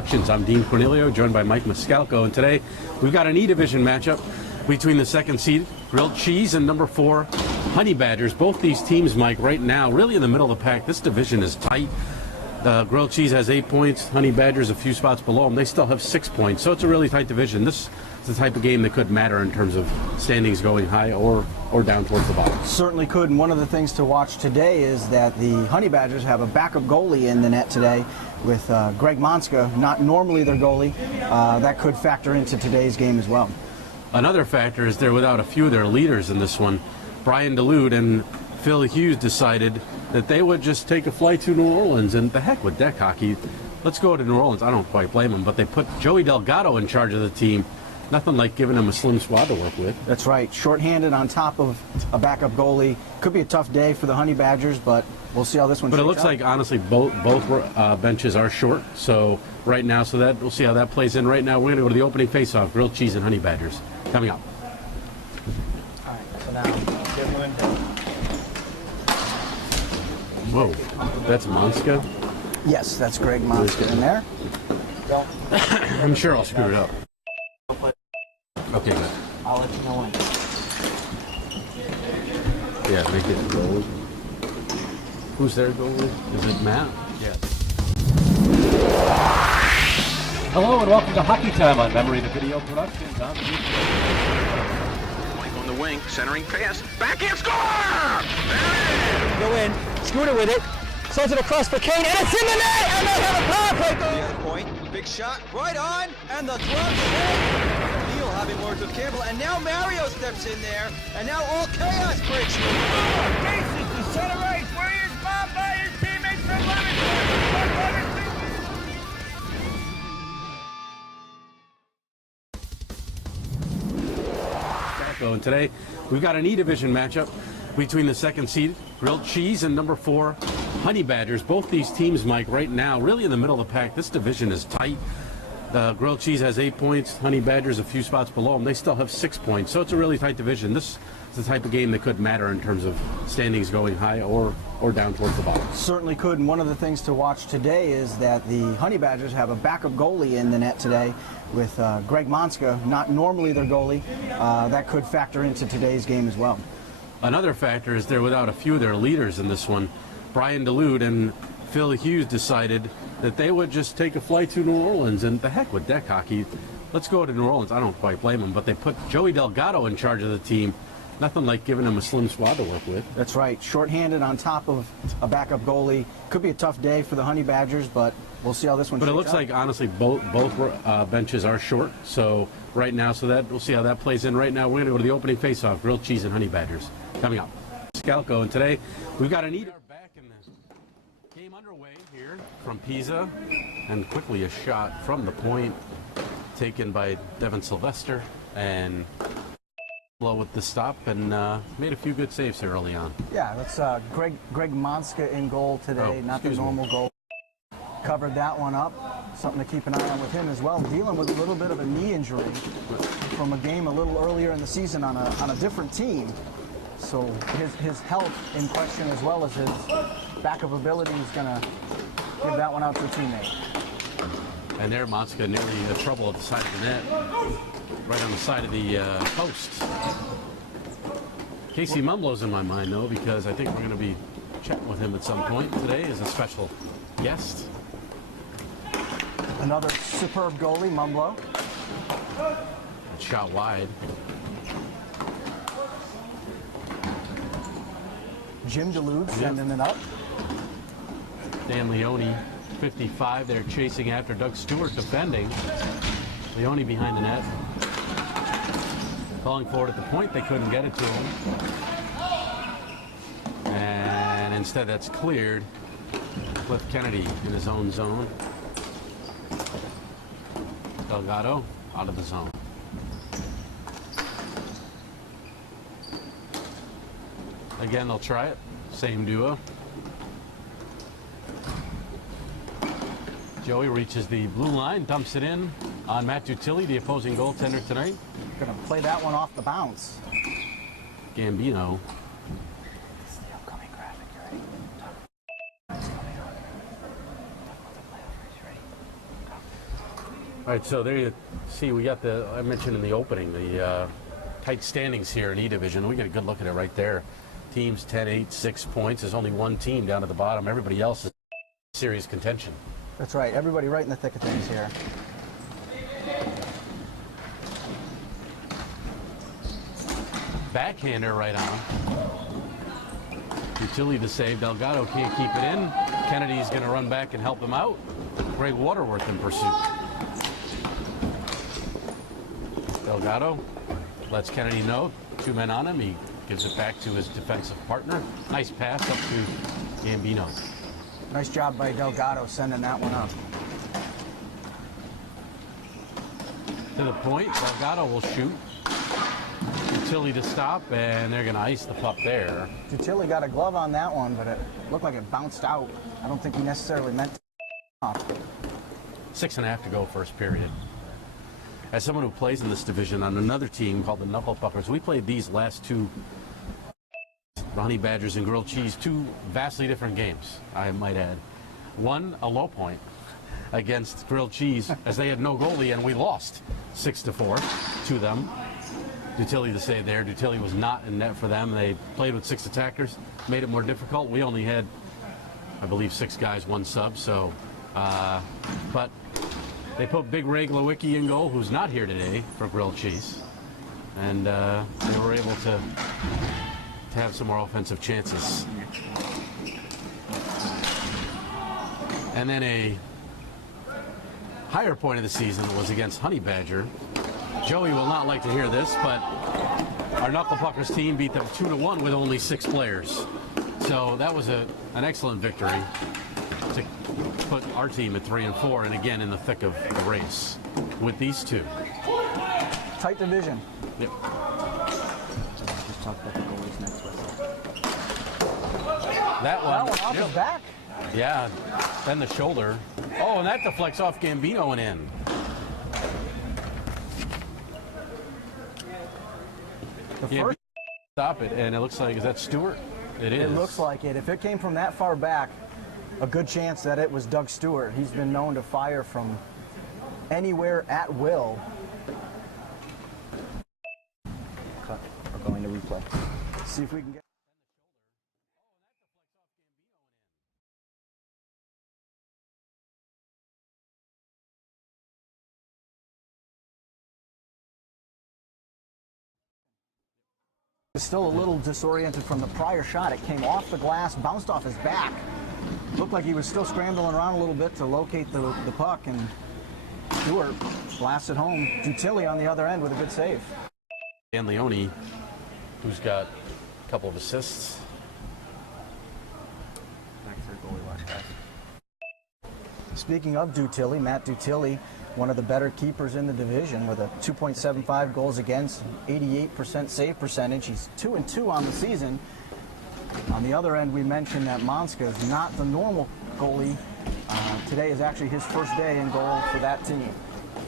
Productions. I'm Dean Cornelio, joined by Mike Maiscalco, and today we've got an E-Division matchup between the second seed, Grilled Cheese, and number 4, Honey Badgers. Both these teams, Mike, right now, really in the middle of the pack. This division is tight. Grilled Cheese has 8 points. Honey Badgers a few spots below them. They still have 6 points, so it's a really tight division. This is the type of game that could matter in terms of standings going high or down towards the bottom. Certainly could, and one of the things to watch today is that the Honey Badgers have a backup goalie in the net today with Greg Monska, not normally their goalie. That could factor into today's game as well. Another factor is they're without a few of their leaders in this one. Brian DeLude and Phil Hughes decided that they would just take a flight to New Orleans, and the heck with deck hockey. Let's go to New Orleans. I don't quite blame them, but they put Joey Delgado in charge of the team. Nothing like giving him a slim squad to work with. That's right. Short-handed on top of a backup goalie. Could be a tough day for the Honey Badgers, but we'll see how this one shakes out. But it looks like, honestly, both benches are short. So right now, we'll see how that plays in. Right now, we're going to go to the opening face-off, Grilled Cheese and Honey Badgers. Coming up. All right, so now, Goodwin. Whoa, that's Monska? Yes, that's Greg Monska in there. I'm sure I'll screw it up. Okay, good. I'll let you know when. Yeah, make it gold. Who's their goalie? Is it Matt? Yes. Hello and welcome to Hockey Time on Memory the Video Productions. On the wing, centering pass, backhand score! Go in, Scooter with it, sends it across for Kane, and it's in the net, and they have a power play goal! The other point, big shot, right on, and the glove save. Neal having words with Campbell, and now Mario steps in there, and now all chaos breaks loose. Cases to center right, where he is bombed by his teammates from Levinson. And today we've got an E-Division matchup between the second seed, Grilled Cheese, and number 4, Honey Badgers. Both these teams, Mike, right now, really in the middle of the pack. This division is tight. Grilled Cheese has 8 points. Honey Badgers a few spots below them. They still have 6 points, so it's a really tight division. This is the type of game that could matter in terms of standings going high or down towards the bottom. Certainly could, and one of the things to watch today is that the Honey Badgers have a backup goalie in the net today with Greg Monska, not normally their goalie. That could factor into today's game as well. Another factor is they're without a few of their leaders in this one. Brian DeLude and Phil Hughes decided that they would just take a flight to New Orleans, and the heck with deck hockey. Let's go to New Orleans. I don't quite blame them, but they put Joey Delgado in charge of the team. Nothing like giving him a slim squad to work with. That's right. Short-handed on top of a backup goalie. Could be a tough day for the Honey Badgers, but we'll see how this one shakes out. But it looks like, honestly, both benches are short. So right now, we'll see how that plays in. Right now, we're going to go to the opening face-off, Grilled Cheese and Honey Badgers. Coming up. Maiscalco, and today we've got an E-Division back in this game underway here from PISA, and quickly a shot from the point taken by Devin Sylvester, and with the stop, and made a few good saves here early on. Yeah, that's Greg Monska in goal today, not the normal goal. Covered that one up. Something to keep an eye on with him as well. Dealing with a little bit of a knee injury from a game a little earlier in the season on a different team. So his health in question, as well as his backup ability, is going to give that one out to a teammate. And there, Monska nearly in trouble at the side of the net, right on the side of the post. Casey Mumblow's in my mind, though, because I think we're going to be chatting with him at some point today as a special guest. Another superb goalie, Mumblow. Shot wide. Jim DeLude sending it up. Dan Leone, 55. They're chasing after Doug Stewart defending. Leone behind the net. Calling forward at the point. They couldn't get it to him. And instead that's cleared. Cliff Kennedy in his own zone. Delgado out of the zone. Again, they'll try it. Same duo. Joey reaches the blue line, dumps it in on Matt Dutilli, the opposing goaltender tonight. Going to play that one off the bounce. Gambino. This is the upcoming graphic. You ready? All right, so there you see we got the, I mentioned in the opening, the tight standings here in E Division. We get a good look at it right there. Teams 10, 8, 6 points. There's only one team down at the bottom. Everybody else is serious contention. That's right. Everybody right in the thick of things here. Backhander right on. Utility to save. Delgado can't keep it in. Kennedy's going to run back and help him out. Greg Waterworth in pursuit. Delgado lets Kennedy know. 2 men on him. He gives it back to his defensive partner. Nice pass up to Gambino. Nice job by Delgado sending that one up. To the point. Delgado will shoot. Utility to stop, and they're going to ice the puck there. Utility got a glove on that one, but it looked like it bounced out. I don't think he necessarily meant to. 6.5 to go first period. As someone who plays in this division on another team called the Knucklepuckers, we played these last two, Honey Badgers and Grilled Cheese, 2 vastly different games, I might add. One, a low point against Grilled Cheese, as they had no goalie, and we lost 6-4 to them. Dutilli to save there. Dutilli was not in net for them. They played with 6 attackers, made it more difficult. We only had, I believe, 6 guys, 1 sub. So, but they put Big Ray Glowicki in goal, who's not here today for Grilled Cheese, and they were able to have some more offensive chances. And then a higher point of the season was against Honey Badger. Joey will not like to hear this, but our Knucklepuckers team beat them 2-1 with only 6 players. So that was an excellent victory to put our team at 3-4, and again in the thick of the race with these 2. Tight division. Yep. Just talk about the goalies next week. That one Off his back. Yeah, then the shoulder. Oh, and that deflects off Gambino and in. First, stop it, and it looks like, is that Stewart? It is. It looks like it. If it came from that far back, a good chance that it was Doug Stewart. He's been known to fire from anywhere at will. Cut. We're going to replay. See if we can get. Still a little disoriented from the prior shot. It came off the glass, bounced off his back. Looked like he was still scrambling around a little bit to locate the puck, and Stewart blasted home. Dutilli on the other end with a good save. Dan Leone, who's got a couple of assists. Speaking of Dutilli, Matt Dutilli, one of the better keepers in the division with a 2.75 goals against, 88% save percentage. He's 2-2 on the season. On the other end, we mentioned that Maiscalco is not the normal goalie. Today is actually his first day in goal for that team.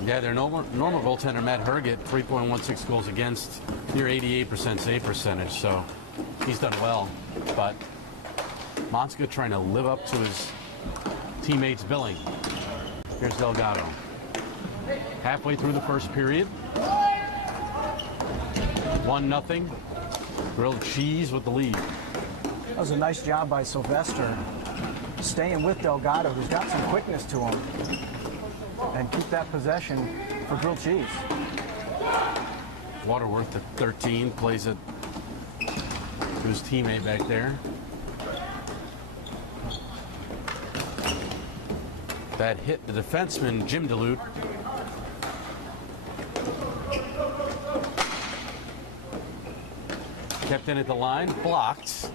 Yeah, their normal goaltender, Matt Herget, 3.16 goals against, near 88% save percentage, so he's done well. But Maiscalco trying to live up to his teammates' billing. Here's Delgado. Halfway through the first period. 1-0. Grilled Cheese with the lead. That was a nice job by Sylvester, staying with Delgado, who's got some quickness to him, and keep that possession for Grilled Cheese. Waterworth at 13 plays it to his teammate back there. That hit the defenseman, Jim DeLute. Kept in at the line, blocked.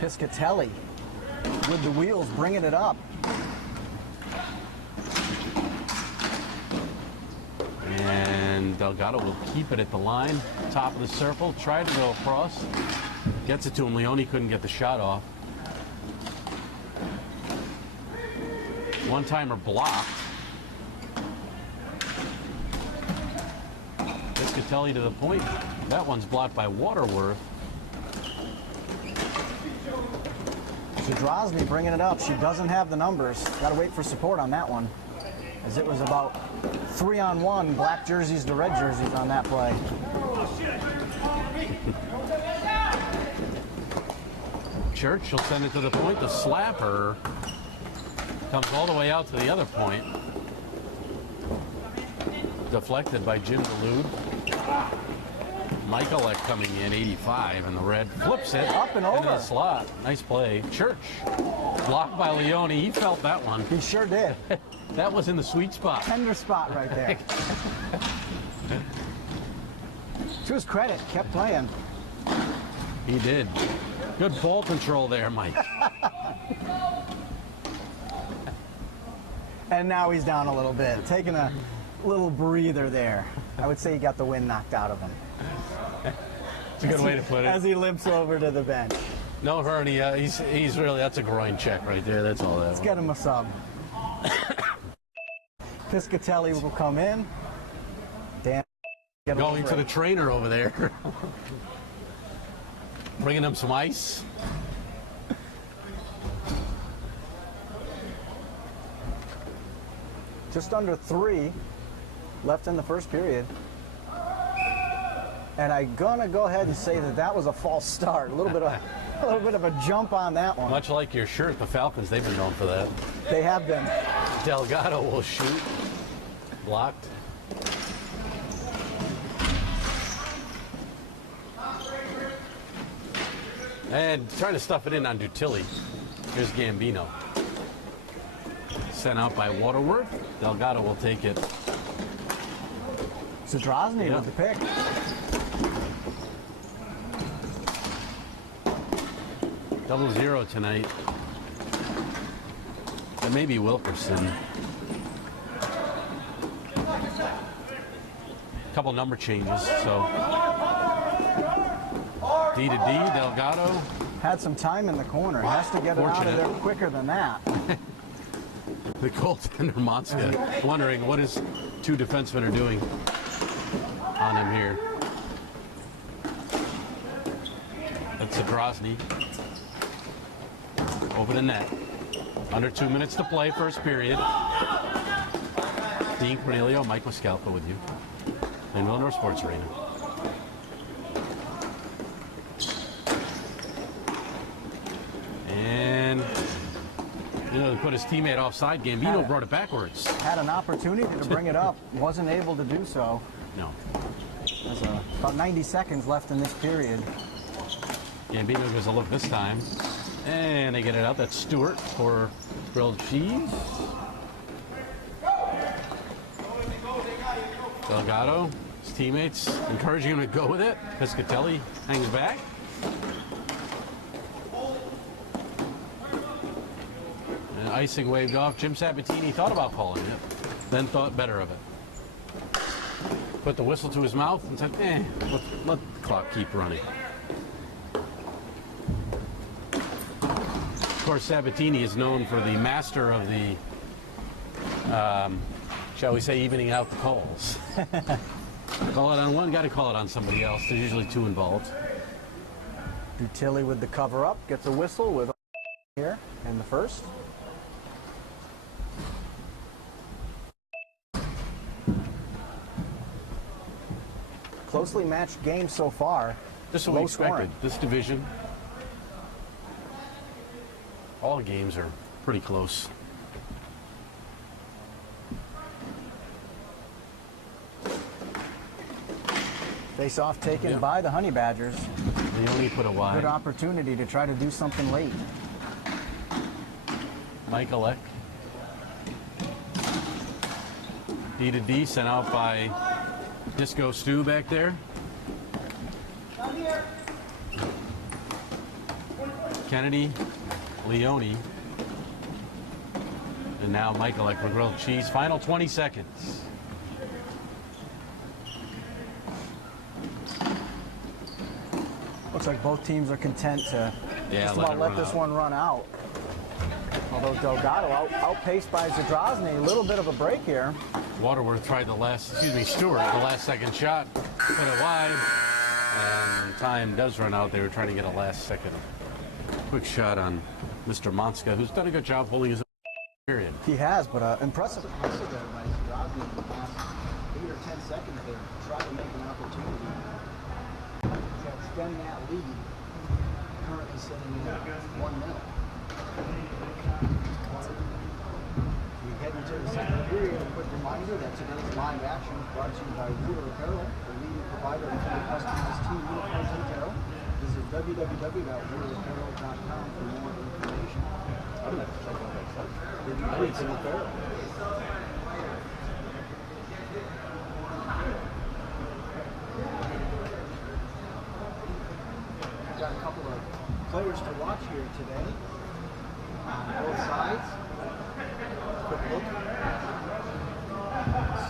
Piscatelli with the wheels, bringing it up. And Delgado will keep it at the line, top of the circle, tried to go across. Gets it to him. Leone couldn't get the shot off. One-timer blocked. Piscatelli to the point. That one's blocked by Waterworth. Zadrozny bringing it up. She doesn't have the numbers. Got to wait for support on that one, as it was about 3-on-1, black jerseys to red jerseys on that play. Church, she'll send it to the point. The slapper comes all the way out to the other point. Deflected by Jim DeLude. Maiscalco coming in, 85, and the red flips it up and into over the slot. Nice play. Church, blocked by Leone. He felt that one. He sure did. That was in the sweet spot. Tender spot right there. To his credit, kept playing. He did. Good ball control there, Mike. And now he's down a little bit, taking a little breather there. I would say he got the wind knocked out of him. It's a good way to put it. As he limps over to the bench. No hernia. He's really, that's a groin check right there. That's all that. Let's get him a sub. Piscatelli will come in. Dan. Going to the trainer over there. Bringing him some ice. Just under 3 left in the first period. And I'm gonna go ahead and say that that was a false start. A little bit of a jump on that one. Much like your shirt, the Falcons, they've been known for that. They have been. Delgado will shoot. Blocked. And trying to stuff it in on Dutilli. Here's Gambino. Sent out by Waterworth. Delgado will take it. Zadrozny with the pick. Double zero tonight. And maybe Wilkerson. Couple number changes, so. D to D, Delgado. Had some time in the corner. Has to get it out of there quicker than that. The goaltender, Monska, wondering what his two defensemen are doing on him here. That's Zadrozny. Over the net. Under 2 minutes to play, first period. Dean Cornelio, Mike Maiscalco with you. Plainville North Sports Arena. And, you know, they put his teammate offside. Gambino brought it backwards. Had an opportunity to bring it up. Wasn't able to do so. No. There's about 90 seconds left in this period. Gambino gives a look this time. And they get it out. That's Stewart for grilled cheese. Delgado, his teammates encouraging him to go with it. Piscatelli hangs back. And icing waved off. Jim Sabatini thought about calling it, then thought better of it. Put the whistle to his mouth and said, let the clock keep running. Of course, Sabatini is known for the master of the, shall we say, evening out the calls. Call it on one, got to call it on somebody else. There's usually two involved. Dutilli with the cover up, gets a whistle with here in the first. Closely matched game so far. This is what we expected. This division, all games are pretty close. Face off taken by the Honey Badgers. They only put a wide. Good opportunity to try to do something late. Maiscalco. D to D sent out by Disco Stu back there. Kennedy, Leone, and now Maiscalco for grilled cheese. Final 20 seconds. Looks like both teams are content to just about let this one run out. Although Delgado outpaced by Zadrozny, a little bit of a break here. Waterworth tried Stewart, the last second shot, hit it wide, and time does run out. They were trying to get a last second quick shot on Mr. Maiscalco, who's done a good job holding his own period. He has, but impressive hustle there by Strasny in the last 8 or 10 seconds there. Tried to make an opportunity to extend that lead. Currently sitting in 1-0. We head into the second period. A quick reminder that today's live action is brought to you by Wheeler Apparel, the leading provider of customized team uniforms and apparel. Visit www.wheelerapparel.com for more information. I'm going to check out that site. It's in apparel. We've got a couple of players to watch here today on both sides. Quick look.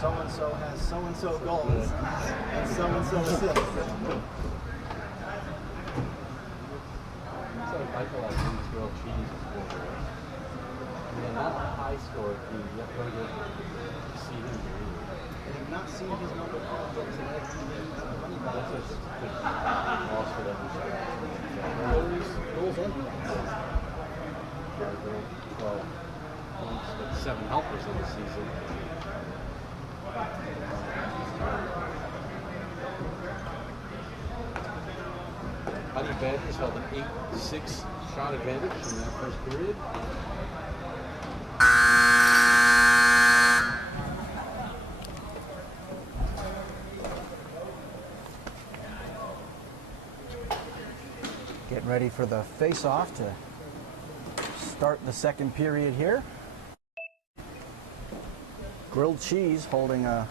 So-and-so has so-and-so goals and so-and-so assists. Michael, I think grilled cheese is good. Yeah, not a high score team. You have to go see him here either. I have not seen his number called yet today. That's just lost for every shot. Goals and points. 12 points, but 7 helpers in the season. Honey Badgers held an 8-6 shot advantage in that first period. Getting ready for the face-off to start the second period here. Grilled Cheese holding a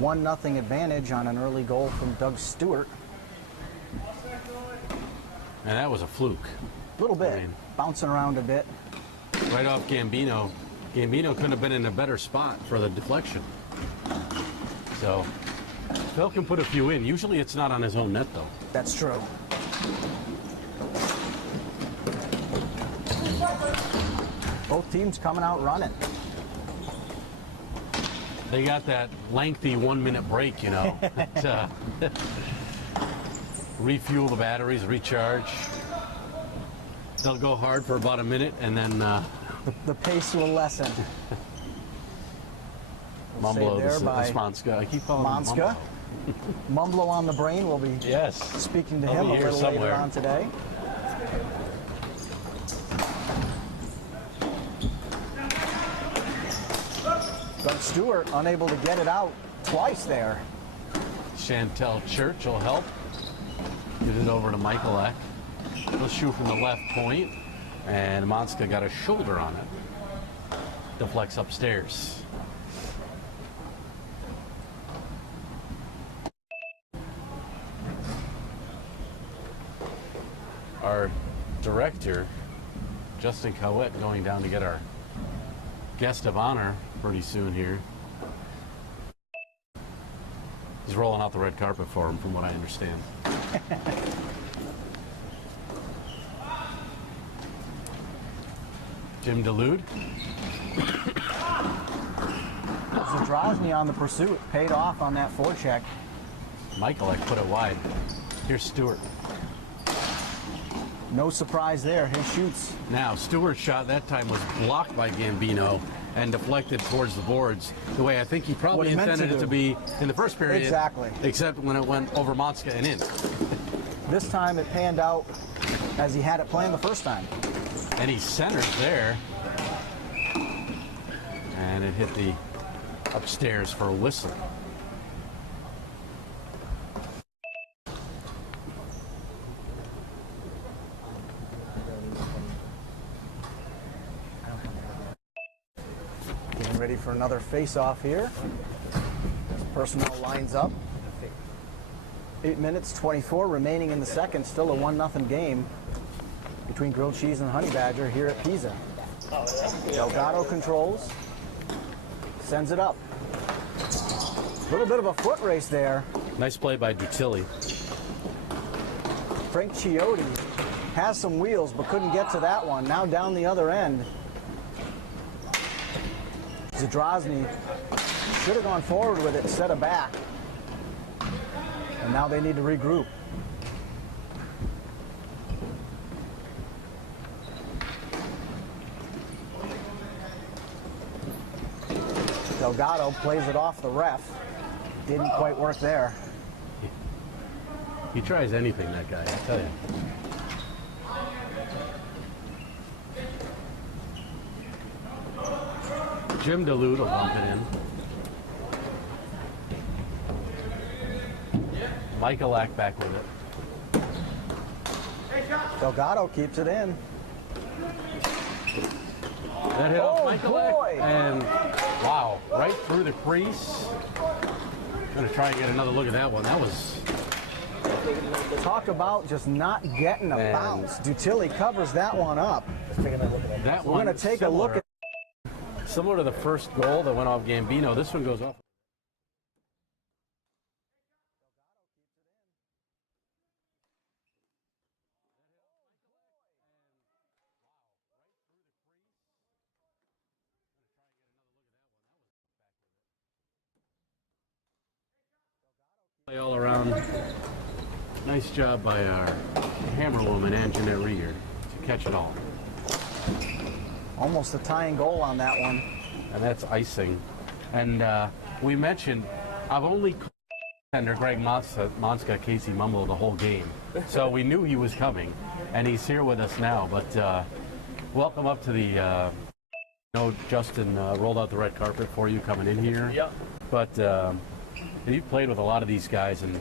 1-0 advantage on an early goal from Doug Stewart. And that was a fluke. A little bit, I mean, bouncing around a bit. right off Gambino. Gambino couldn't have been in a better spot for the deflection. So Phil can put a few in. Usually it's not on his own net, though. That's true. Both teams coming out running. They got that lengthy 1-minute break, you know, to refuel the batteries, recharge. They'll go hard for about a minute, and then The pace will lessen. Mumblo, there by Maiscalco. I keep calling him Monska. Mumblo. Mumblo on the brain. We'll be Yes. speaking to He'll him be a here little somewhere. later on today. Doug Stewart unable to get it out twice there. Chantel Church will help. Get it over to Maiscalco. He'll shoot from the left point, and Maiscalco got a shoulder on it. Deflects upstairs. Our director, Justin Cowett, going down to get our guest of honor pretty soon here. He's rolling out the red carpet for him, from what I understand. Jim Delude. Zadrozny on the pursuit. Paid off on that forecheck. Maiscalco put it wide. Here's Stewart. No surprise there. His shoots. Now, Stewart's shot that time was blocked by Gambino and deflected towards the boards the way I think he probably What he meant intended to it to do. be in the first period. Exactly. Except when it went over Maiscalco and in. This time it panned out as he had it planned the first time. And he centers there. And it hit the upstairs for a whistle. Getting ready for another face-off here. Personnel lines up. 8 minutes, 24 remaining in the second. Still a 1-0 game between Grilled Cheese and Honey Badger here at PISA. Delgado controls. Sends it up. A little bit of a foot race there. Nice play by Dutilli. Frank Chiotti has some wheels but couldn't get to that one. Now down the other end. Zadrozny should have gone forward with it instead of back. And now they need to regroup. Delgado plays it off the ref. Didn't quite work there. He tries anything, that guy, I tell you. Jim DeLute will bump it in. Maiscalco back with it. Delgado keeps it in. That hit off Oh, Maiscalco, boy. and wow, right through the crease. Gonna try and get another look at that one. That was Talk about just not getting a Man. bounce. Dutilli covers that one up. that We're one. going to take a look at. Similar to the first goal that went off Gambino. This one goes off. All around, nice job by our hammer woman, Anjanette Rieger, to catch it all. Almost a tying goal on that one. And that's icing. And we mentioned, I've only called tender Greg Monska, Casey Mumble the whole game. So we knew he was coming, and he's here with us now. But welcome up to the, I know Justin rolled out the red carpet for you coming in here. Yeah. But you've played with a lot of these guys, and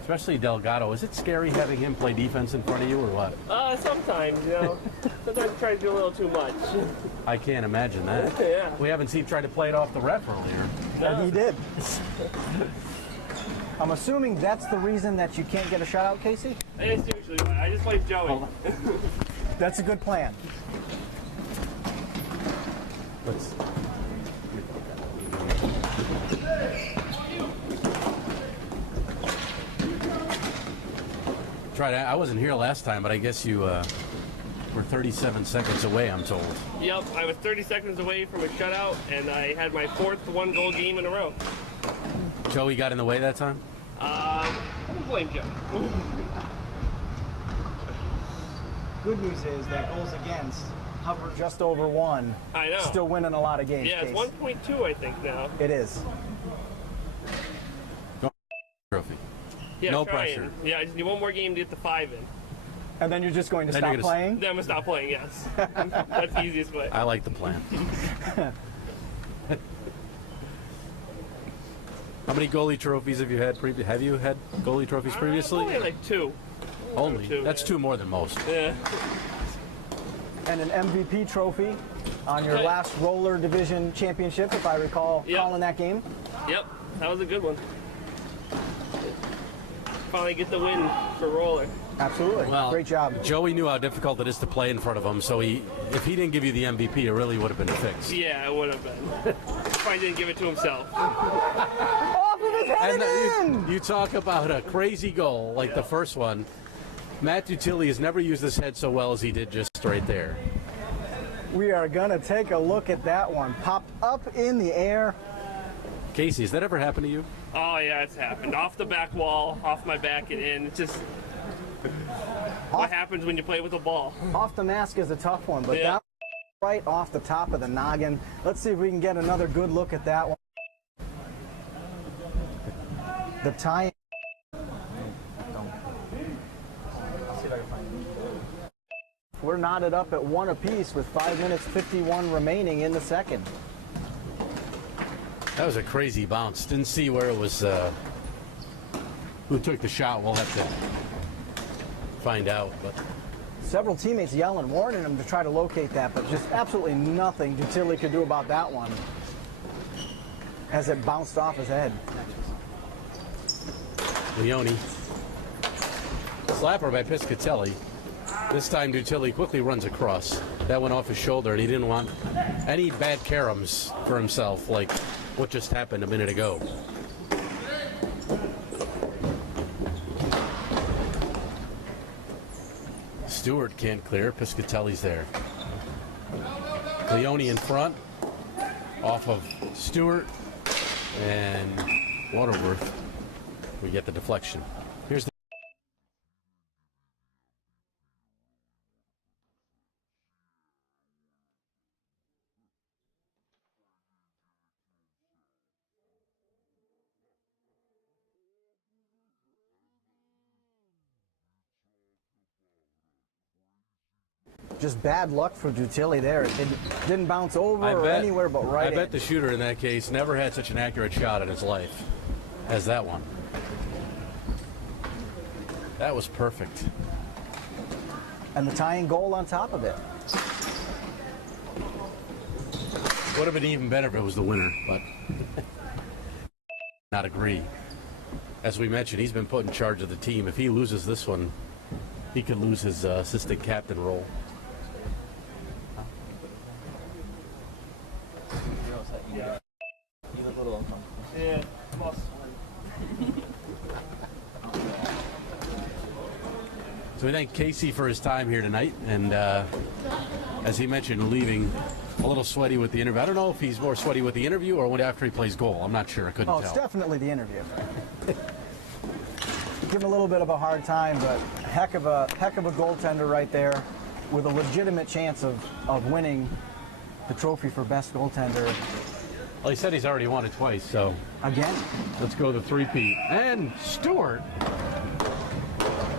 especially Delgado. Is it scary having him play defense in front of you, or what? Sometimes, you know. Sometimes I try to do a little too much. I can't imagine that. Yeah. We haven't seen him try to play it off the ref earlier. And he did. I'm assuming that's the reason that you can't get a shutout, Casey? It's usually why. I just play Joey. That's a good plan. Let's. Tried. I wasn't here last time, but I guess you were 37 seconds away, I'm told. Yep, I was 30 seconds away from a shutout, and I had my fourth one-goal game in a row. Joey got in the way that time? I don't blame Joe. Good news is that goals against hover just over 1. I know. Still winning a lot of games. Yeah, it's Case. 1.2, I think, now. It is. Trophy. Yeah, No trying. pressure. Yeah, I just need one more game to get the 5 in. And then you're just going to Then stop you're gonna playing? Then I'm going to stop playing, yes. That's the easiest way. I like the plan. How many goalie trophies have you had? Have you had goalie trophies previously? Only like 2. Only. Two, That's yeah. 2 more than most. Yeah. And an MVP trophy on your Okay. last roller division championship, if I recall Yep. calling that game. Yep, that was a good one. Finally get the win for roller. Absolutely. Well, Great job. Joey knew how difficult it is to play in front of him, so if he didn't give you the MVP, it really would have been fixed. Yeah, it would have been. Probably didn't give it to himself. Off of his head And and in! you talk about a crazy goal like the first one. Matt Dutilli has never used his head so well as he did just right there. We are going to take a look at that one. Popped up in the air. Casey, has that ever happened to you? Oh yeah, it's happened. Off the back wall, off my back and in. It's just what happens when you play with a ball. Off the mask is a tough one, but Yeah. that right off the top of the noggin. Let's see if we can get another good look at that one. The tie. We're knotted up at 1 apiece with 5 minutes 51 remaining in the second. That was a crazy bounce. Didn't see where it was. Who took the shot? We'll have to find out. But Several teammates yelling, warning him to try to locate that, but just absolutely nothing Dutilli could do about that one as it bounced off his head. Leone. Slapper by Piscatelli. This time Dutilli quickly runs across. That went off his shoulder, and he didn't want any bad caroms for himself like what just happened a minute ago. Stewart can't clear. Piscatelli's there. Leone in front. Off of Stewart. And Waterworth. We get the deflection. Here's the just bad luck for Dutilli there. It didn't bounce over or anywhere but right I bet in. the shooter in that case never had such an accurate shot in his life as that one. That was perfect. And the tying goal on top of it. Would have been even better if it was the winner, but not agree. As we mentioned, he's been put in charge of the team. If he loses this one, he could lose his assistant captain role. You look a little uncomfortable. Yeah, plus. So we thank Casey for his time here tonight, and as he mentioned, leaving a little sweaty with the interview. I don't know if he's more sweaty with the interview or after he plays goal. I'm not sure. I couldn't Oh, tell. it's definitely the interview. Give him a little bit of a hard time, but heck of a goaltender right there, with a legitimate chance of winning the trophy for best goaltender Well, he said he's already won it twice, so again. let's go the three-peat. And Stewart,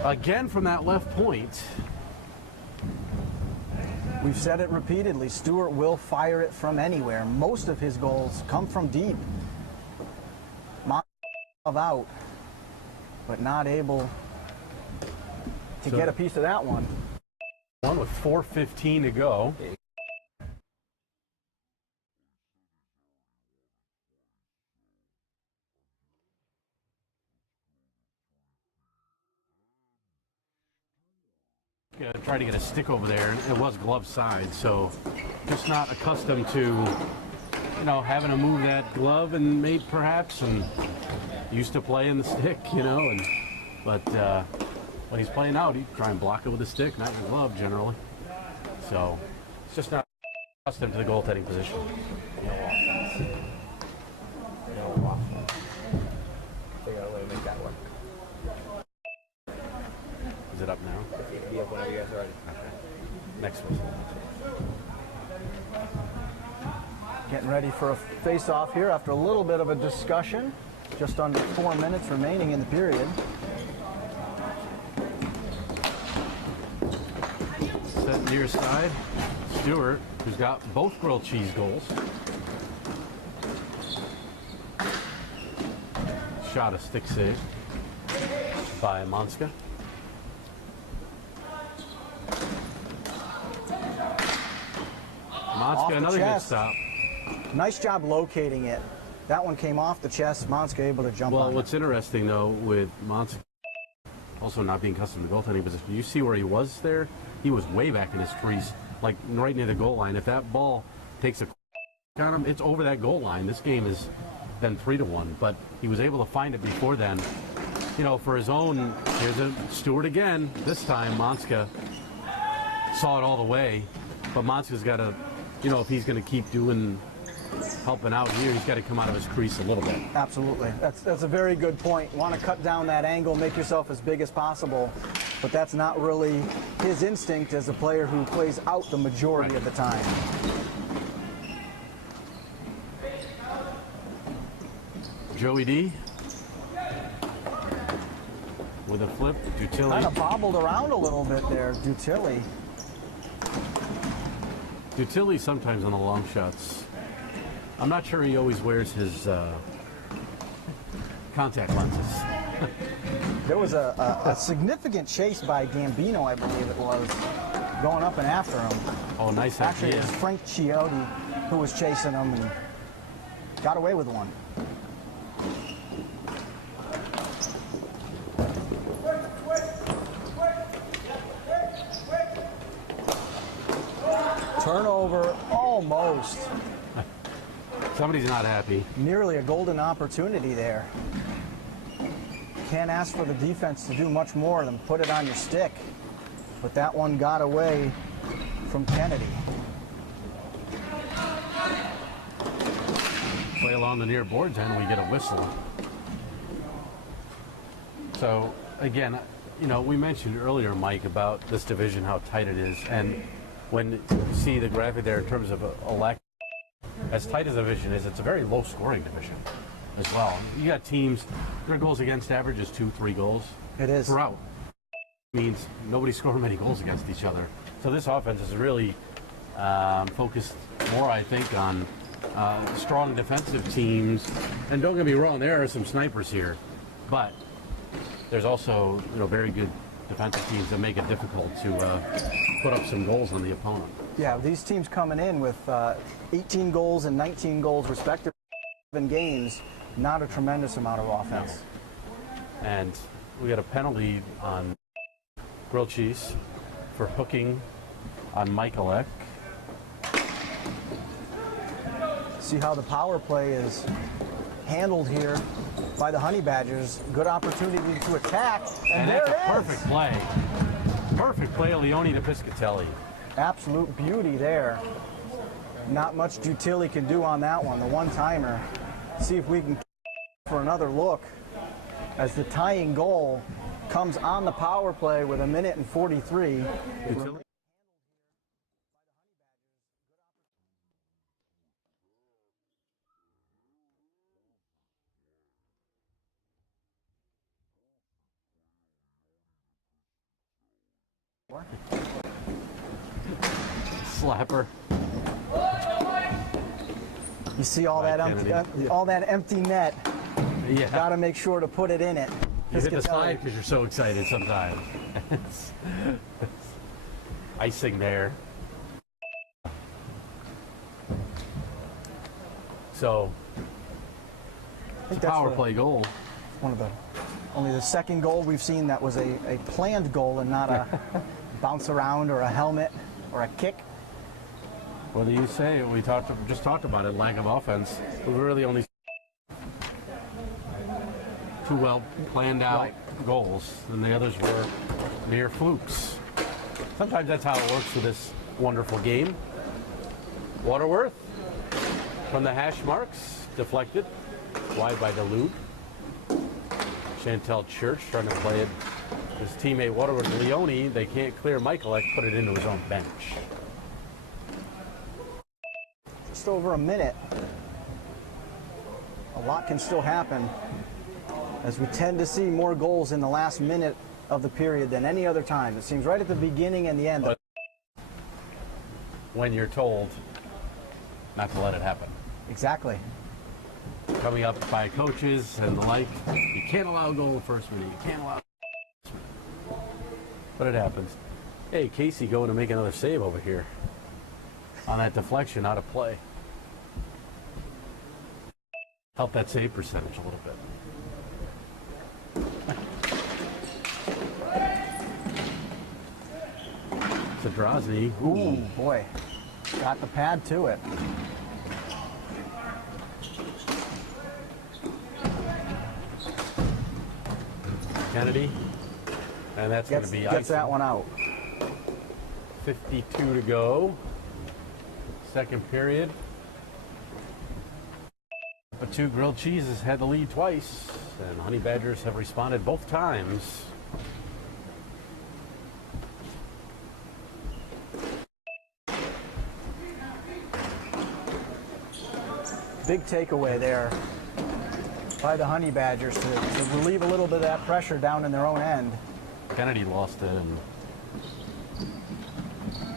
again from that left point. We've said it repeatedly, Stewart will fire it from anywhere. Most of his goals come from deep. Out, but not able to get a piece of that one. One with 4:15 to go. Try to get a stick over there, and it was glove side, so just not accustomed to, you know, having to move that glove and maybe perhaps, and used to playing the stick, you know, but when he's playing out, he'd try and block it with the stick, not your glove generally. So it's just not accustomed to the goaltending position. Figure out a way to make that work. Is it up now? Yeah, whenever you guys are ready. Next one. Getting ready for a face-off here after a little bit of a discussion. Just under 4 minutes remaining in the period. Set near side. Stewart, who's got both grilled cheese goals. Shot a stick save by Maiscalco. Maiscalco, another good stop. Nice job locating it. That one came off the chest. Maiscalco able to jump on Well, it. what's interesting, though, with Maiscalco also not being accustomed to goaltending position, you see where he was there? He was way back in his crease, like right near the goal line. If that ball takes a on him, it's over that goal line. This game has been 3-1, but he was able to find it before then. You know, for his own, here's a Stewart again. This time, Maiscalco saw it all the way, but Maiscalco's got to, you know, if he's going to keep helping out here, he's got to come out of his crease a little bit. Absolutely. That's a very good point. Want to cut down that angle, make yourself as big as possible, but that's not really his instinct as a player who plays out the majority of the time. Joey D with a flip. Dutilli. Kind of bobbled around a little bit there, Dutilli. Dutilli sometimes on the long shots. I'm not sure he always wears his contact lenses. There was a significant chase by Gambino, I believe it was, going up and after him. Oh, nice Actually, idea. it was Frank Chiotti who was chasing him and got away with one. Turnover, almost. Somebody's not happy. Nearly a golden opportunity there. Can't ask for the defense to do much more than put it on your stick. But that one got away from Kennedy. Play along the near boards and we get a whistle. So, again, you know, we mentioned earlier, Mike, about this division, how tight it is. And when you see the graphic there in terms of a lack, as tight as the division is, it's a very low scoring division as well. You got teams, their goals against average is 2-3 goals. It is. Throughout. Means nobody scored many goals against each other. So this offense is really focused more, I think, on strong defensive teams. And don't get me wrong, there are some snipers here, but there's also very good defensive teams that make it difficult to put up some goals on the opponent. Yeah, these teams coming in with 18 goals and 19 goals respectively in games, not a tremendous amount of offense. And we got a penalty on grilled cheese for hooking on Maiscalco. See how the power play is handled here by the Honey Badgers. Good opportunity to attack, and there that's it a is. perfect play. Perfect play, Leone to Piscatelli. Absolute beauty there. Not much Dutilli can do on that one, the one-timer. See if we can for another look as the tying goal comes on the power play with 1:43. Slapper. You see all that empty net. Yeah. Got to make sure to put it in it. You hit the Piscatelli. slide because you're so excited sometimes. Icing there. So, I think it's a power the- play goal. only the second goal we've seen that was a planned goal and not a bounce around or a helmet or a kick. What do you say? We just talked about it, lack of offense. We really only two well planned out goals, and the others were mere flukes. Sometimes that's how it works with this wonderful game. Waterworth from the hash marks, deflected, wide by Duluth. Chantel Church trying to play it. His teammate Waterworth Leone, they can't clear Maiscalco, put it into his own bench. Just over a minute. A lot can still happen, as we tend to see more goals in the last minute of the period than any other time. It seems right at the beginning and the end. But when you're told not to let it happen. Exactly. Coming up by coaches and the like, you can't allow a goal in the first minute. You can't allow. But it happens. Hey, Casey going to make another save over here on that deflection out of play. Help that save percentage a little bit. Zadrazi. Ooh, boy. Got the pad to it. Kennedy. And that's going to be Gets icing. that one out. 52 to go. Second period. But two grilled cheeses had the lead twice, and Honey Badgers have responded both times. Big takeaway there by the Honey Badgers to relieve a little bit of that pressure down in their own end. Kennedy lost it and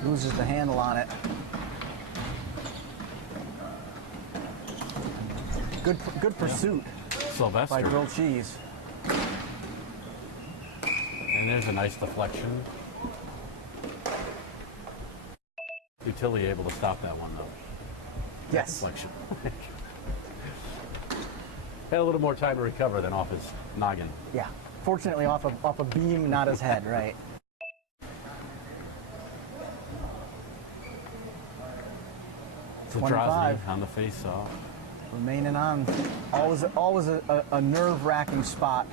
Loses the handle on it. Good pursuit Sylvester. by grilled cheese. And there's a nice deflection. Utility able to stop that one though. Yes. Deflection. Had a little more time to recover than off his noggin. Yeah. Fortunately, off a beam, not his head, right? Zadrazi on the face-off. Remaining on. Always a nerve-wracking spot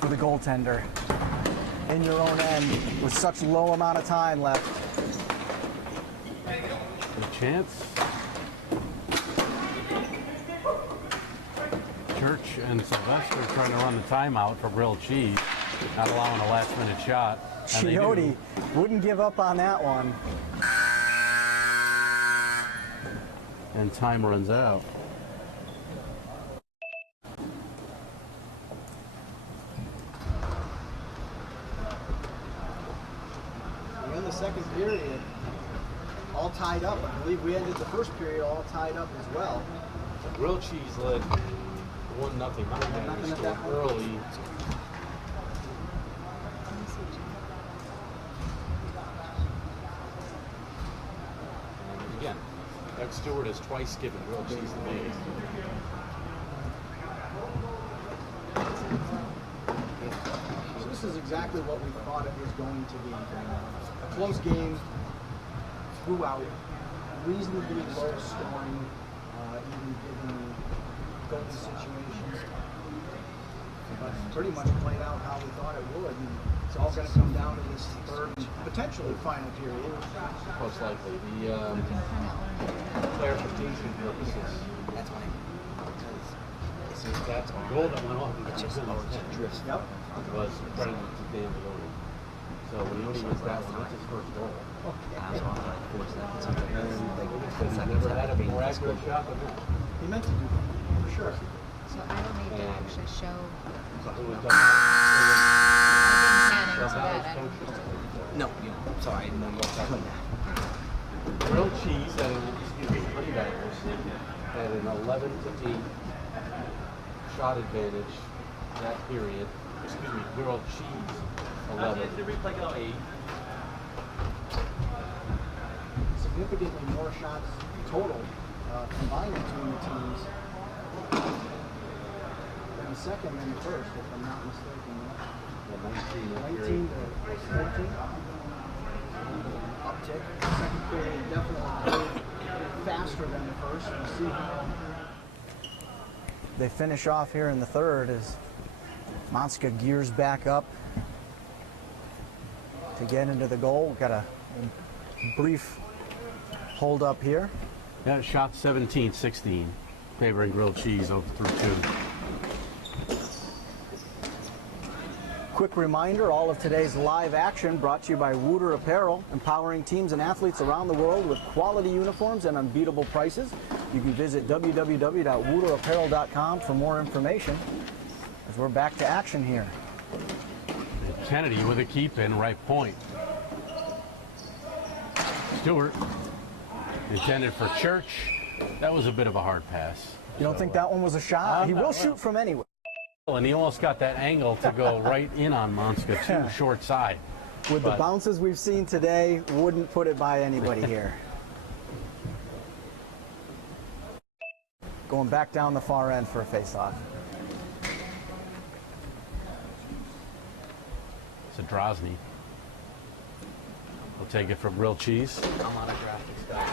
for the goaltender. In your own end with such low amount of time left. Good chance. Church and Sylvester trying to run the timeout for grilled cheese, not allowing a last-minute shot. And they Chiotti do. wouldn't give up on that one. And time runs out. tied up. I believe we ended the first period all tied up as well. Grilled cheese led 1-0. Nothing at that point. Early. And again, Doug Stewart has twice given grilled cheese the lead. So this is exactly what we thought it was going to be. A close game throughout, reasonably low scoring, even given goal situations. But pretty much played out how we thought it would. And it's all going to come down to this third, potentially final period. Most likely. The clarification purposes. That's why. That's a goal that went off. It's just drifts. Yep. Was credited to Dan Leone. So Leone was that one. That's his first goal. That's why I forced that. And he never had a more accurate shot than that. He meant to do that, for sure. So I don't need to actually show. It was No, you know, sorry, I didn't know you were talking that. Grilled cheese had honey badgers had an 11-8 shot advantage that period. Excuse me, grilled cheese 11-8. Significantly more shots total combined between the teams. And the second and the first, if I'm not mistaken. 19 to 14. Uptick. The second period definitely faster than the first. We'll see. They finish off here in the third as Maiscalco gears back up to get into the goal. Got a brief hold up here. Yeah, shot 17-16, favoring grilled cheese over through 2. Quick reminder, all of today's live action brought to you by Wooter Apparel, empowering teams and athletes around the world with quality uniforms and unbeatable prices. You can visit www.wooterapparel.com for more information as we're back to action here. Kennedy with a keep in right point. Stewart intended for Church. That was a bit of a hard pass. You don't think that one was a shot? He will shoot from anywhere. And he almost got that angle to go right in on Maiscalco, too, short side. With the bounces we've seen today, wouldn't put it by anybody here. Going back down the far end for a face-off. It's a Drozny. We'll take it for grilled cheese. I'm on a graphics guy.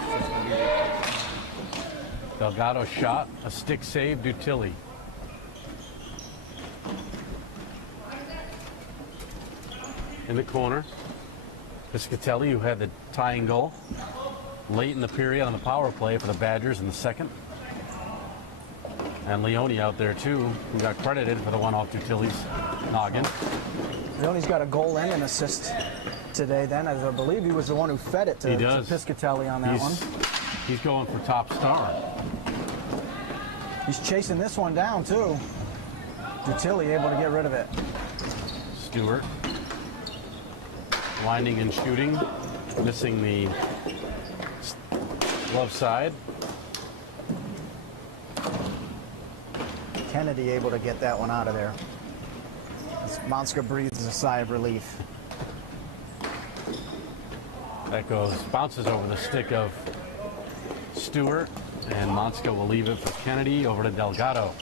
Delgado shot, a stick save, Dutilli. In the corner, Piscatelli, who had the tying goal late in the period on the power play for the Badgers in the second. And Leone out there too, who got credited for the one off Dutilli's noggin. Leone's got a goal and an assist today then, as I believe he was the one who fed it to Piscatelli on that one. He's going for top star. He's chasing this one down too. Dutilli able to get rid of it. Stewart. Winding and shooting, missing the glove side. Kennedy able to get that one out of there. As Maiscalco breathes a sigh of relief. That goes, bounces over the stick of Stewart, and Maiscalco will leave it for Kennedy over to Delgado.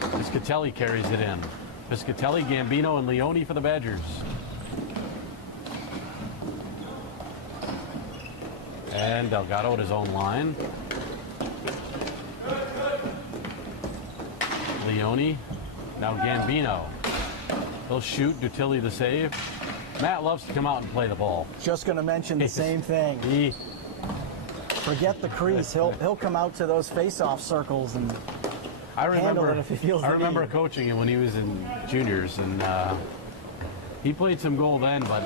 Piscatelli carries it in. Piscatelli, Gambino, and Leone for the Badgers. And Delgado at his own line. Leone, now Gambino. He'll shoot, Dutilli the save. Matt loves to come out and play the ball. Just going to mention the same thing. Forget the crease. He'll come out to those face-off circles and handle it if he feels the I remember need. coaching him when he was in juniors, and he played some goal then, but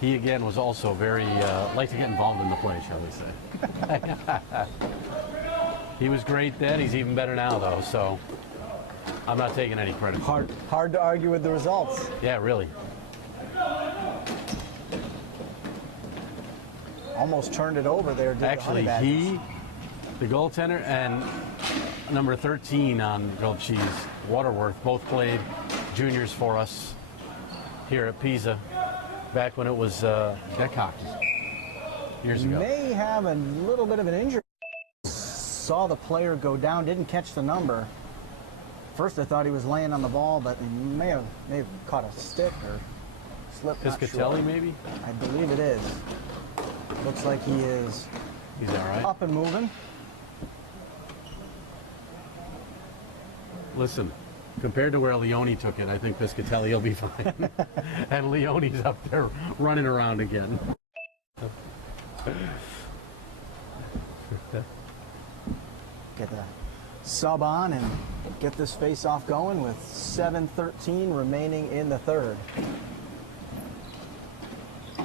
he again was also very liked to get involved in the play, shall we say. He was great then. He's even better now, though. So I'm not taking any credit. Hard to argue with the results. Yeah, really. Almost turned it over there. Actually, the goaltender, and number 13 on grilled cheese, Waterworth, both played juniors for us here at PISA back when it was deck hockey years ago. May have a little bit of an injury. Saw the player go down, didn't catch the number. First I thought he was laying on the ball, but he may have caught a stick or slipped. Piscatelli, maybe? I believe it is. Looks like he is. He's all right. Up and moving. Listen, compared to where Leone took it, I think Piscatelli will be fine. And Leone's up there running around again. Get the sub on and get this face-off going with 7:13 remaining in the third.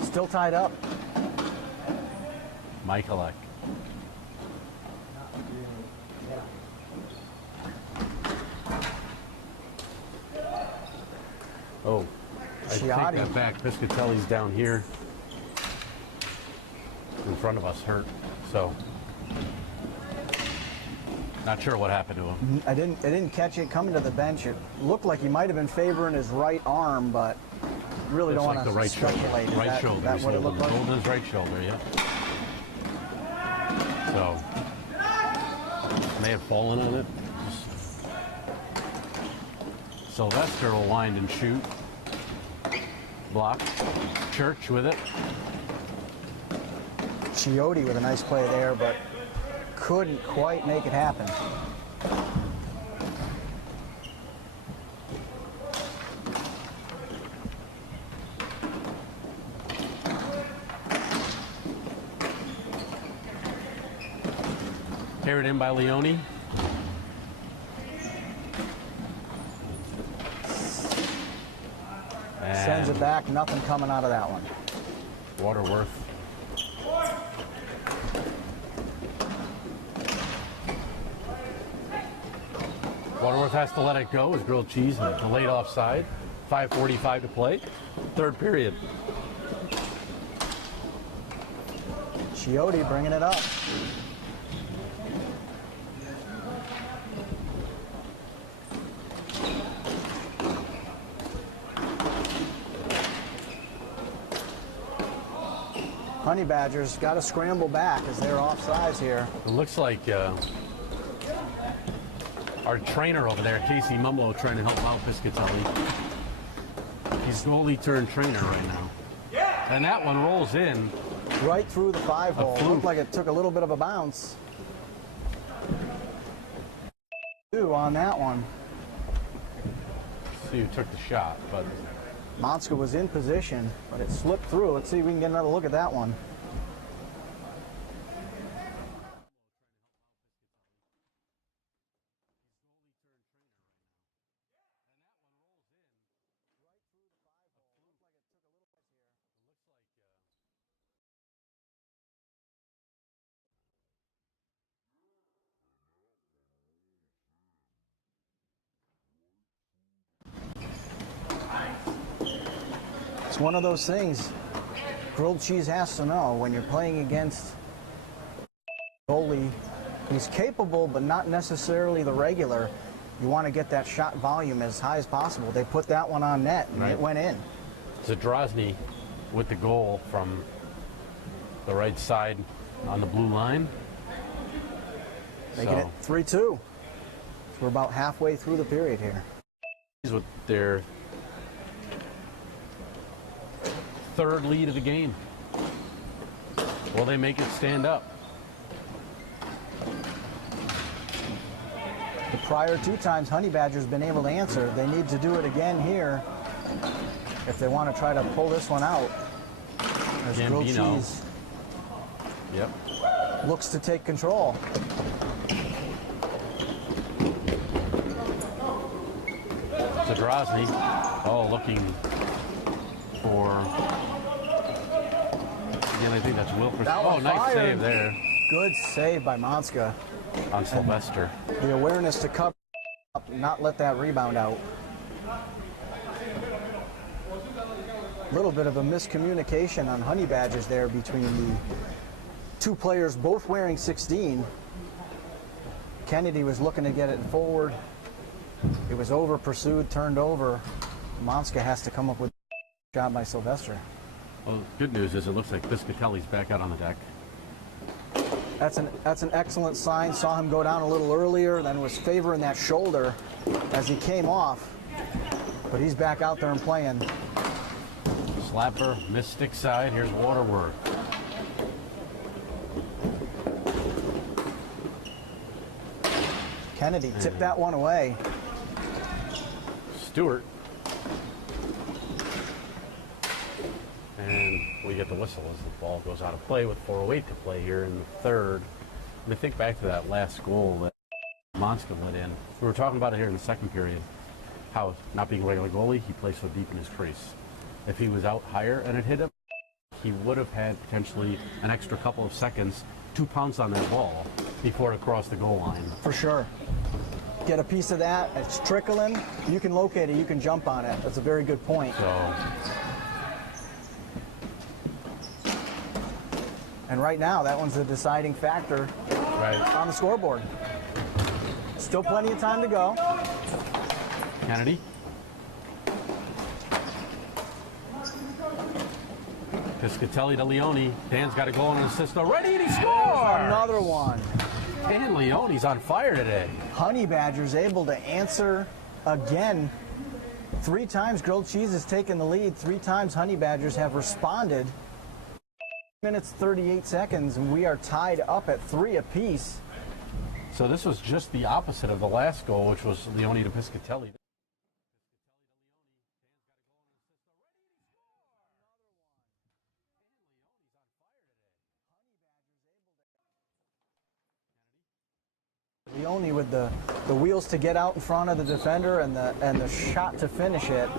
Still tied up. Maiscalco. Oh, I take that back. Piscatelli's down here in front of us, hurt. So, not sure what happened to him. I didn't catch it coming to the bench. It looked like he might have been favoring his right arm, but really don't want to speculate. Right shoulder. That what it looked like? Holding his right shoulder, yeah. So, may have fallen on it. Sylvester will wind and shoot. Block. Church with it. Chiotti with a nice play there, but couldn't quite make it happen. Carried in by Leone. Sends it back, nothing coming out of that one. Waterworth. Waterworth has to let it go as grilled cheese and delayed offside. 5:45 to play. Third period. Chiotti bringing it up. Honey Badgers got to scramble back as they're offsides here. It looks like our trainer over there, Casey Mumlo, trying to help out Piscatelli. He's slowly turned trainer right now. And that one rolls in. Right through the 5-hole. Looked like it took a little bit of a bounce. On that one. See who took the shot, but Monska was in position, but it slipped through. Let's see if we can get another look at that one. It's one of those things grilled cheese has to know when you're playing against goalie. He's capable, but not necessarily the regular. You want to get that shot volume as high as possible. They put that one on net, and it went in. Zadrozny with the goal from the right side on the blue line. Making it 3-2. So we're about halfway through the period here. With their third lead of the game. Will they make it stand up? The prior 2 times Honey Badger's been able to answer. They need to do it again here if they want to try to pull this one out. There's grilled cheese. Yep. Looks to take control. Zadrozny, looking for, again, I think that's Wilford. Nice save there. Good save by Monska. On Sylvester. The awareness to cover up, not let that rebound out. little bit of a miscommunication on Honey Badgers there between the two players both wearing 16. Kennedy was looking to get it forward. It was over pursued, turned over. Maiscalco has to come up with a shot by Sylvester. Well, good news is it looks like Piscatelli's back out on the deck. That's an excellent sign. Saw him go down a little earlier, then was favoring that shoulder as he came off. But he's back out there and playing. Slapper, missed stick side. Here's Waterworth. Kennedy tipped that one away. Stewart. And we get the whistle as the ball goes out of play with 4:08 to play here in the third. And I think back to that last goal that Maiscalco let in. We were talking about it here in the second period, how not being a regular goalie, he plays so deep in his crease. If he was out higher and it hit him, he would have had potentially an extra couple of seconds to pounce on that ball before it crossed the goal line. For sure. Get a piece of that. It's trickling. You can locate it. You can jump on it. That's a very good point. So, and right now, that one's the deciding factor on the scoreboard. Still plenty of time to go. Kennedy. Piscatelli to Leone. Dan's got a goal and an assist already, and he scores! Another one. Dan Leone's on fire today. Honey Badgers able to answer again. 3 times Grilled Cheese has taken the lead. 3 times Honey Badgers have responded. Minutes 38 seconds, and we are tied up at 3 apiece. So this was just the opposite of the last goal, which was Leone to Piscatelli. Leone with the wheels to get out in front of the defender and the shot to finish it.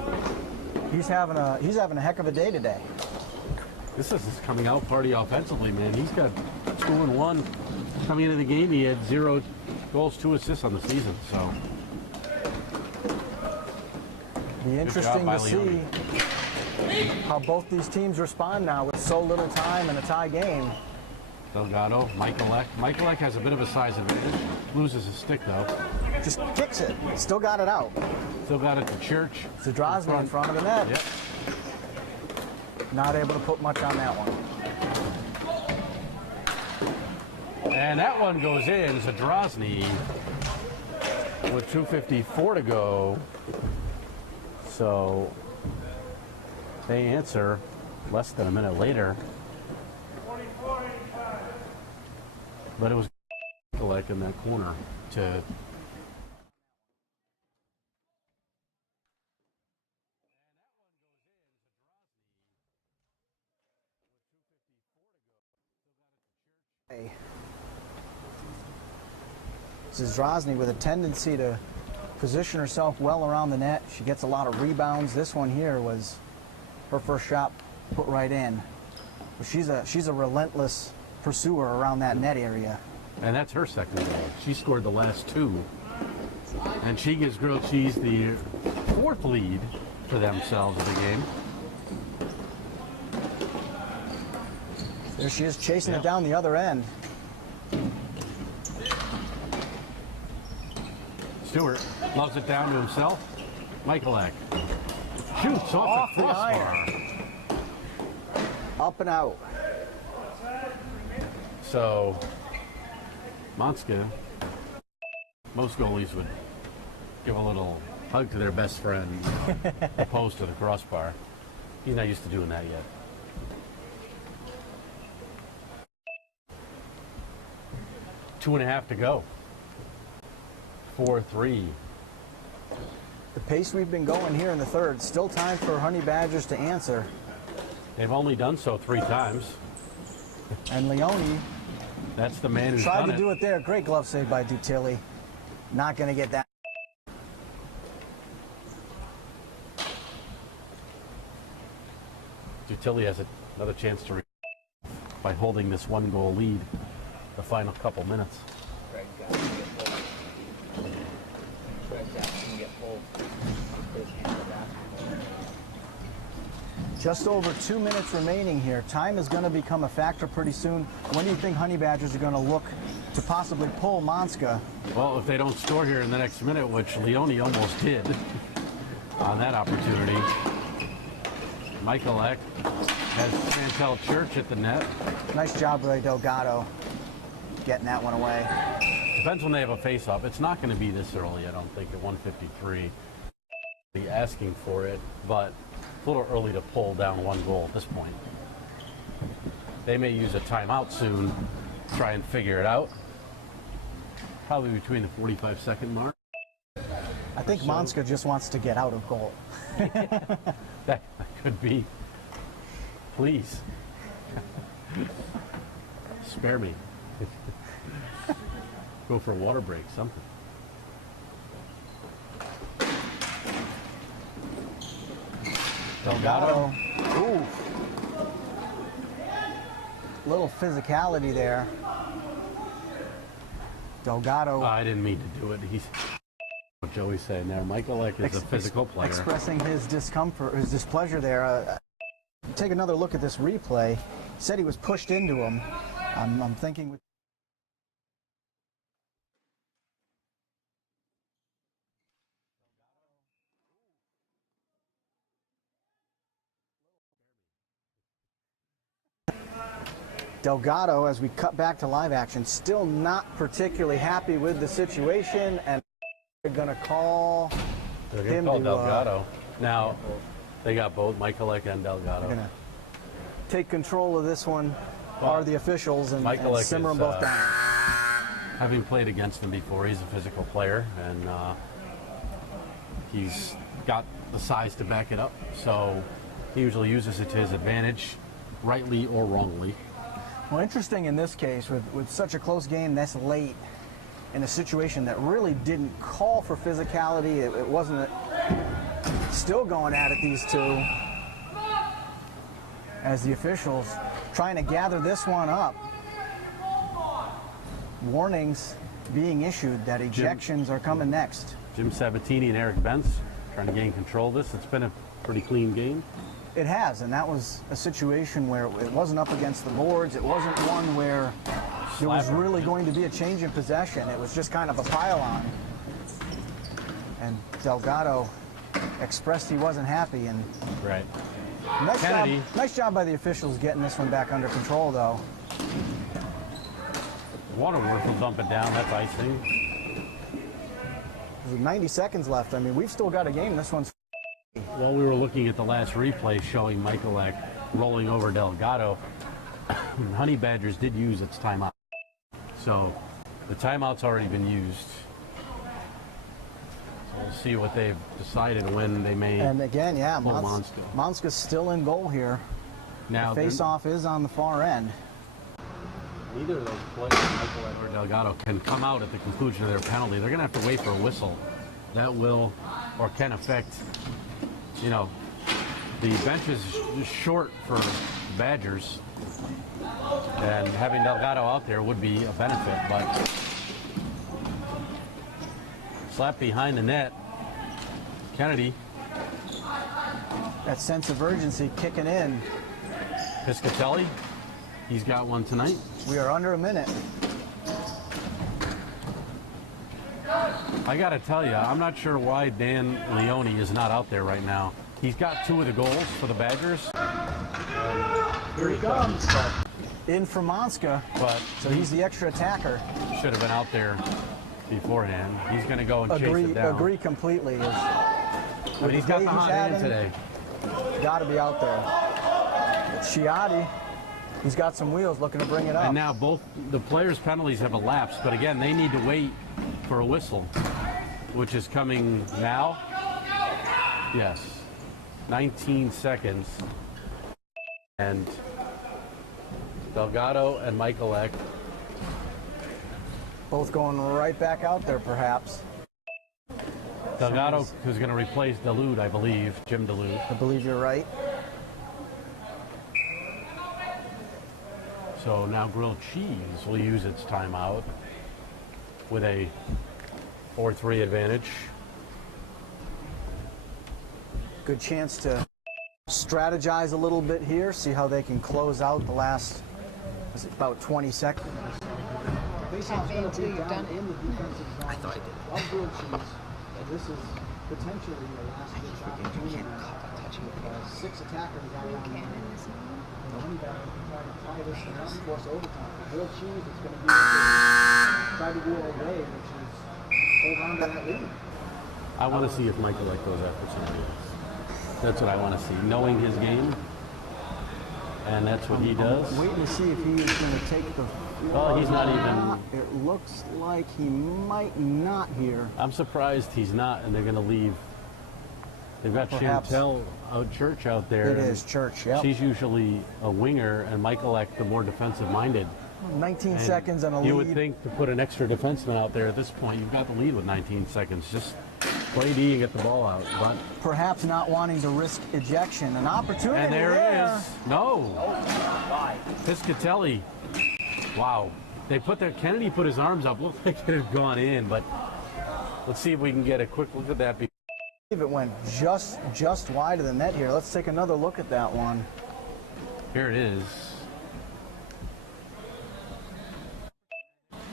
He's having a heck of a day today. This is his coming out party offensively, man. He's got 2-1 coming into the game. He had 0 goals, 2 assists on the season. So be interesting to see how both these teams respond now with so little time in a tie game. Delgado, Maiscalco. Maiscalco has a bit of a size advantage. Loses his stick, though. Just kicks it. Still got it out. Still got it to Church. Zadrozny in front of the net. Yep. Not able to put much on that one. And that one goes in. Zadrozny with 2:54 to go. So they answer less than a minute later. But it was like in that corner to Zadrozny with a tendency to position herself well around the net. She gets a lot of rebounds. This one here was her first shot put right in. But she's a relentless pursuer around that net area. and that's her second goal. She scored the last 2. And she gives Grilled Cheese the 4th lead for themselves in the game. There she is chasing it down the other end. Stewart loves it down to himself. Maiscalco shoots off the crossbar. Up and out. So, Maiscalco, most goalies would give a little hug to their best friend opposed to the crossbar. He's not used to doing that yet. Two and a half to go. 4-3. The pace we've been going here in the third. Still time for Honey Badgers to answer. They've only done so 3 times. And Leone That's the man who's tried done to do it there. Great glove save by Dutilli. Not going to get that. Dutilli has another chance to by holding this 1-goal lead the final couple minutes. Greg got to get pulled. Greg got to get pulled. His hand of basketball. Just over 2 minutes remaining here. Time is going to become a factor pretty soon. When do you think Honey Badgers are going to look to possibly pull Maiscalco? Well, if they don't score here in the next minute, which Leone almost did on that opportunity. Maiscalco has Chantel Church at the net. Nice job by Delgado getting that one away. Depends when they have a face-off. It's not going to be this early, I don't think, at 1:53. Be asking for it, but it's a little early to pull down one goal at this point. They may use a timeout soon, try and figure it out. Probably between the 45-second mark. I think Maiscalco just wants to get out of goal. That could be. Please. Spare me. Go for a water break, something. Delgado. Ooh. Little physicality there. Delgado. I didn't mean to do it. He's what Joey's saying there. Maiscalco is a physical player. Expressing his discomfort, his displeasure there. Take another look at this replay. He said he was pushed into him. I'm thinking with Delgado, as we cut back to live action, still not particularly happy with the situation, and they're going to call him to Delgado. Now, they got both Maiscalco and Delgado. They're going to take control of this one, are the officials, and simmer them both down. Having played against him before, he's a physical player, and he's got the size to back it up, so he usually uses it to his advantage, rightly or wrongly. Well, interesting in this case, with such a close game this late, in a situation that really didn't call for physicality, it wasn't still going at it, these two, as the officials trying to gather this one up. Warnings being issued that ejections are coming next. Jim Sabatini and Eric Bentz trying to gain control of this. It's been a pretty clean game. It has, and that was a situation where it wasn't up against the boards. It wasn't one where there was really going to be a change in possession. It was just kind of a pile-on. And Delgado expressed he wasn't happy. And right. Nice job by the officials getting this one back under control, though. Waterworth will dump it down. That's icing. There's 90 seconds left. I mean, we've still got a game. This one's. While we were looking at the last replay showing Maiscalco rolling over Delgado, Honey Badgers did use its timeout. So the timeout's already been used. So we'll see what they've decided when they may. And again, yeah, pull Maiscalco. Maiscalco's still in goal here. Now the face-off is on the far end. Neither of those players, Maiscalco or Delgado, can come out at the conclusion of their penalty. They're going to have to wait for a whistle. That will or can affect. You know, the bench is short for Badgers, and having Delgado out there would be a benefit, but slap behind the net. Kennedy. That sense of urgency kicking in. Piscatelli, he's got one tonight. We are under a minute. I got to tell you, I'm not sure why Dan Leone is not out there right now. He's got 2 of the goals for the Badgers. Here he comes. In for Maiscalco, so he's the extra attacker. Should have been out there beforehand. He's going to go and chase it down. Agree completely. I mean, he's got the hot hand today. Got to be out there. Chiatti, he's got some wheels looking to bring it up. And now both the players' penalties have elapsed, but again, they need to wait for a whistle, which is coming now. Yes, 19 seconds. And Delgado and Maiscalco both going right back out there, perhaps. Delgado, who's going to replace Duluth, I believe, Jim Duluth. I believe you're right. So now Grilled Cheese will use its timeout with a 4-3 advantage. Good chance to strategize a little bit here, see how they can close out the last, is it about 20 seconds? Until you've done it. I thought I did. Of grilled cheese, and this is potentially the last ditch opportunity. 6 attackers are around the honey badger can try to tie this thing up and force overtime. For grilled cheese, it's going to be try to do all day, which is hold on to that lead. I want to see if Maiscalco goes after somebody else. That's what I want to see. Knowing his game, and that's what he does. Waiting to see if he is going to take the. Well, he's not even. It looks like he might not here. I'm surprised he's not, and they're going to leave. They've got Perhaps. Chantel Church out there. It is Church, yep. She's usually a winger, and Maiscalco the more defensive-minded. 19 And seconds and a lead. You would think to put an extra defenseman out there at this point, you've got the lead with 19 seconds. Just play D and get the ball out. But perhaps not wanting to risk ejection. An opportunity and there there. it is. No. Piscatelli. Wow. They put their Kennedy put his arms up. Looked like it had gone in, but let's see if we can get a quick look at that. It went just wide of the net here. Let's take another look at that one. Here it is.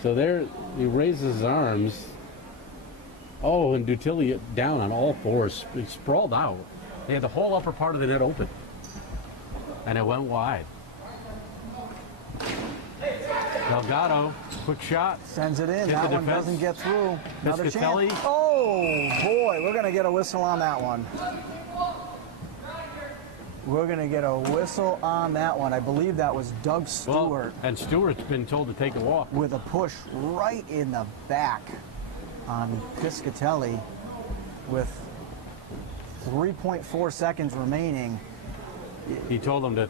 So there, he raises his arms. Oh, and Dutilli down on all fours. He sprawled out. They had the whole upper part of the net open. And it went wide. Delgado, quick shot. Sends it in. Hit That the one defense. doesn't get through. Another Piscatelli. chance. Oh, boy. We're going to get a whistle on that one. We're going to get a whistle on that one. I believe that was Doug Stewart. Well, and Stewart's been told to take a walk. With a push right in the back on Piscatelli with 3.4 seconds remaining. He told him to,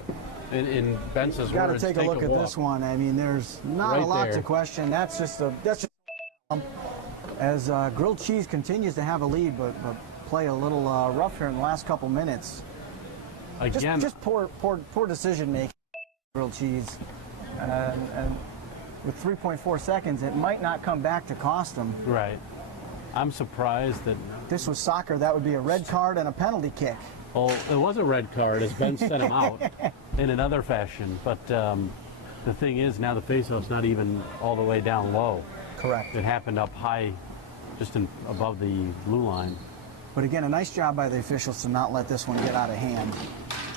in Bence's Got to words, take a look at this one. I mean, there's not Right a lot there. to question. That's just as grilled cheese continues to have a lead, but play a little rough here in the last couple minutes. Again, Just poor decision making. Grilled cheese, and with 3.4 seconds, it might not come back to cost them. right. I'm surprised that. This was soccer. That would be a red card and a penalty kick. Well, it was a red card as Ben sent him out in another fashion. But the thing is, now the faceoff's not even all the way down low. Correct. It happened up high, just above the blue line. But again, a nice job by the officials to not let this one get out of hand.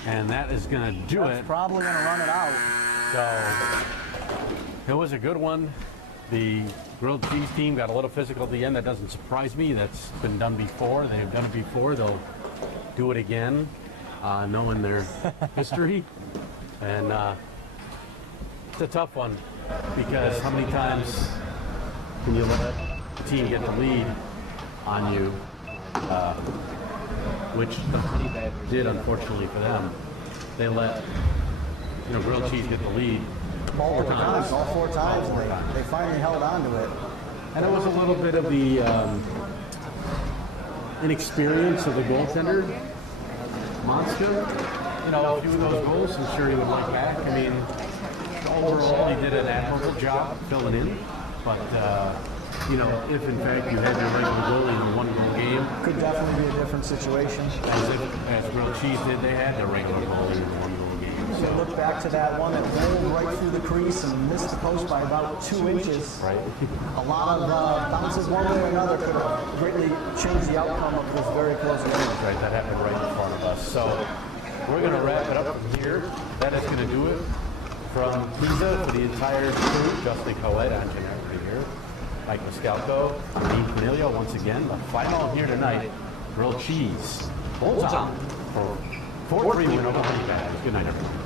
And that is going to do That's it. probably going to run it out. So it was a good one. The grilled cheese team got a little physical at the end. That doesn't surprise me. That's been done before. They've done it before. They'll do it again, knowing their history. And it's a tough one because how many times can you let a team get the lead on you? Which the Honey Badgers did, unfortunately for them. They let grilled cheese get the lead. All 4 times. All 4 times. And they finally held on to it. And it was a little bit of the inexperience of the goaltender, Monska. A few of those goals, I'm sure he would like back. I mean, overall, he did an admirable job filling in. But, if in fact you had your regular goalie in a one-goal game, Could definitely be a different situation. as grilled cheese did, they had their regular goalie in a one-goal game. They look back to that one that rolled right through the crease and missed the post by about 2 inches. Right. A lot of bounces one way or another could have greatly changed the outcome of this very close game. Right, that happened right in front of us. So we're going to wrap it up from here. That is going to do it from PISA for the entire crew. Justin Coed, I'm here. Mike Maiscalco, Dean Cornelio once again. The final here tonight, grilled cheese. Holds on for 4-3 win over Honey Badgers. Good night, everyone.